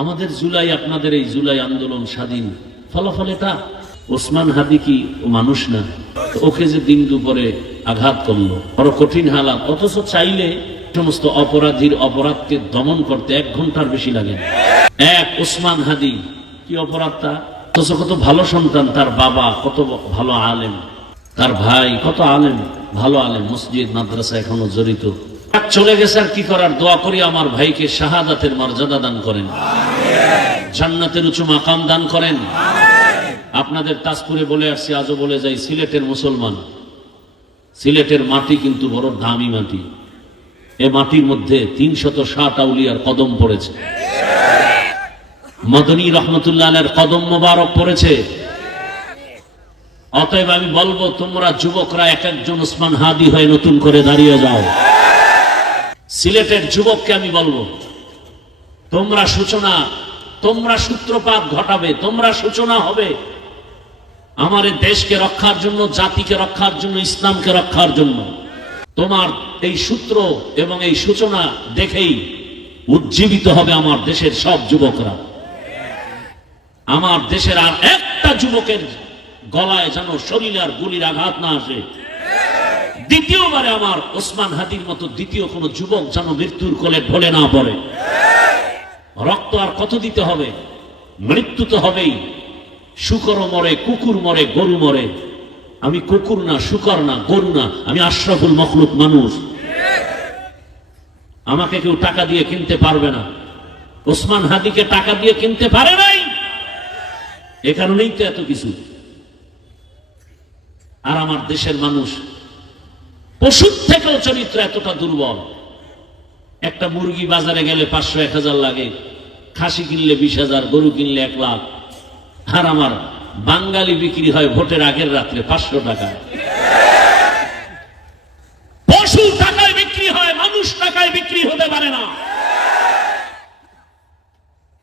আমাদের জুলাই, আপনাদের এই জুলাই আন্দোলন স্বাধীন, ফলাফল এটা। ওসমান হাদি কি ও মানুষ না? ওকে যে দিন দুপুরে আঘাত করলো, বড় কঠিন হালাত, অথচ চাইলে সমস্ত অপরাধীর অপরাধকে দমন করতে 1 ঘন্টার বেশি লাগে। এক ওসমান হাদি, কি অপরাধটা! অথচ কত ভালো সন্তান, তার বাবা কত ভালো আলেম, তার ভাই কত আলেম, ভালো আলেম, মসজিদ মাদ্রাসা এখনো জড়িত। চলে গেছে, আর কি করার? দোয়া করি আমার ভাইকে শাহাদাতের মর্যাদা দান করেন, জান্নাতের উঁচু মাকাম দান করেন। আপনাদের তাজপুরে বলে আসছি, আজও বলে যাই, সিলেটের মুসলমান, সিলেটের মাটি কিন্তু বড় দামি মাটি। এ মাটির মধ্যে 360 আউলিয়ার কদম পড়েছে, মদনী রহমতুল্লাহ আলাইহির কদম মোবারক পড়েছে। অতএব আমি বলবো, তোমরা যুবকরা এক একজন ওসমান হাদি হয়ে নতুন করে দাঁড়িয়ে যাও। সিলেটের যুবককে আমি বলবো, তোমরা সূত্রপাত ঘটাবে, তোমরা সূচনা হবে আমার দেশকে রক্ষার জন্য, জাতিকে রক্ষার জন্য, ইসলামকে রক্ষার জন্য। তোমার এই সূত্র এবং এই সূচনা দেখেই উজ্জীবিত হবে আমার দেশের সব যুবকরা। আমার দেশের আর একটা যুবকের গলায় যেন শরীরে আর গুলির আঘাত না আসে। দ্বিতীয়বারে আমার ওসমান হাদির মতো দ্বিতীয় কোন যুবক যেন মৃত্যুর কোলে ঢলে না পড়ে। রক্ত আর কত দিতে হবে? মৃত্যু তো হবেই। শুকর মরে, কুকুর মরে, গরু মরে। আমি কুকুর না, শুকর না, গরু না, আমি আশরাফুল মখলুক মানুষ। আমাকে কেউ টাকা দিয়ে কিনতে পারবে না। ওসমান হাদিকে টাকা দিয়ে কিনতে পারে নাই, এ কারণেই তো এত কিছু। আর আমার দেশের মানুষ পশুর থেকেও চরিত্র এতটা দুর্বল। একটা মুরগি বাজারে গেলে 500-1000 লাগে, খাসি কিনলে 20,000, গরু কিনলে 1 লাখ। আর আমার বাঙালি বিক্রি হয় ভোটের আগের রাত্রে 500 টাকায়। পশু টাকায় বিক্রি হয়, মানুষ টাকায় বিক্রি হতে পারে না।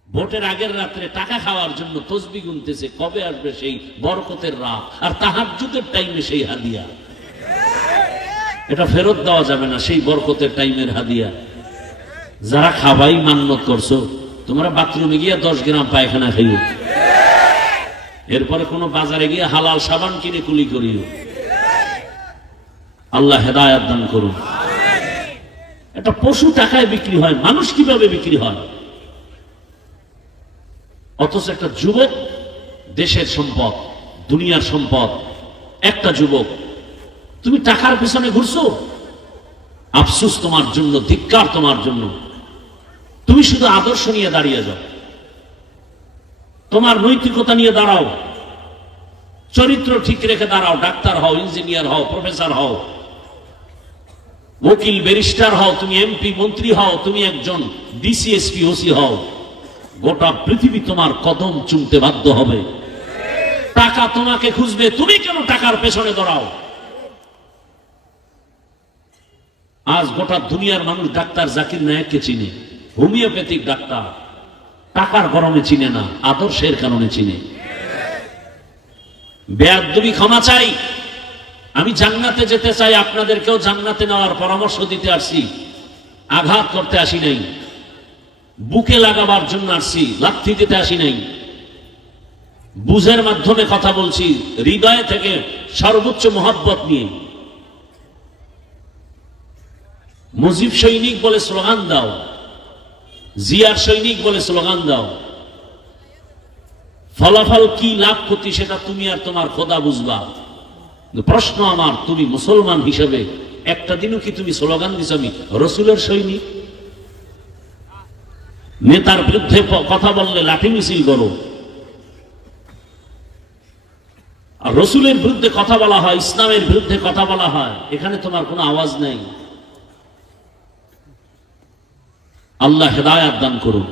ভোটের আগের রাত্রে টাকা খাওয়ার জন্য তসবিহ গুনতেছে, কবে আসবে সেই বরকতের রাত, আর তাহাজ্জুদের টাইমে সেই হাদিয়া। এটা ফেরত দেওয়া যাবে না, সেই বরকতের টাইমের হাদিয়া। যারা খাবাই মান্যত করছো, তোমরা বাথরুমে গিয়ে 10 গ্রাম পায়খানা খাইও, এরপরে কোনো বাজারে গিয়ে হালাল সাবান কিনে কুলি করিও। আল্লাহ হেদায়েত দান করুন। এটা পশু টাকায় বিক্রি হয়, মানুষ কিভাবে বিক্রি হয়? অথচ একটা যুবক দেশের সম্পদ, দুনিয়ার সম্পদ। একটা যুবক, তুমি টাকার পিছনে ঘুরছো, আফসোস তোমার জন্য, ধিক্কার তোমার জন্য। তুমি শুধু আদর্শ নিয়ে দাঁড়িয়ে যাও, তোমার নৈতিকতা নিয়ে দাঁড়াও, চরিত্র ঠিক রেখে দাঁড়াও। ডাক্তার হও, ইঞ্জিনিয়ার হও, প্রফেসর হও, উকিল ব্যারিস্টার হও, তুমি এমপি মন্ত্রী হও, তুমি একজন ডিসিএসপি ওসি হও, গোটা পৃথিবী তোমার কদম চুমতে বাধ্য হবে। টাকা তোমাকে খুঁজবে, তুমি কেন টাকার পেছনে দৌড়াও? আজ গোটা দুনিয়ার মানুষ ডাক্তার জাকির নায়েককে চিনে, হোমিওপ্যাথিক ডাক্তার। টাকার গরমে চিনে না, আদর্শের কারণে চিনে। বেয়াদবি ক্ষমা চাই। আমি জান্নাতে যেতে চাই, আপনাদেরকেও জান্নাতে নেওয়ার পরামর্শ দিতে আসছি, আঘাত করতে আসি নাই, বুকে লাগাবার জন্য আসছি, লাথি দিতে আসি নাই। বুঝের মাধ্যমে কথা বলছি, হৃদয় থেকে সর্বোচ্চ মহব্বত নিয়ে। মুজিব সৈনিক বলে স্লোগান দাও, জিয়ার সৈনিক বলে স্লোগান দাও। ফলাফল কি, লাভ ক্ষতি, সেটা তুমি আর তোমার খোদা বুঝবা। প্রশ্ন আমার, তুমি মুসলমান হিসেবে একটা দিনও কি তুমি স্লোগান দিছ আমি রসুলের সৈনিক? নেতার বিরুদ্ধে কথা বললে লাঠি মিছিল করো, আর রসুলের বিরুদ্ধে কথা বলা হয়, ইসলামের বিরুদ্ধে কথা বলা হয়, এখানে তোমার কোনো আওয়াজ নেই। আল্লাহ হেদায়েত দান করুন।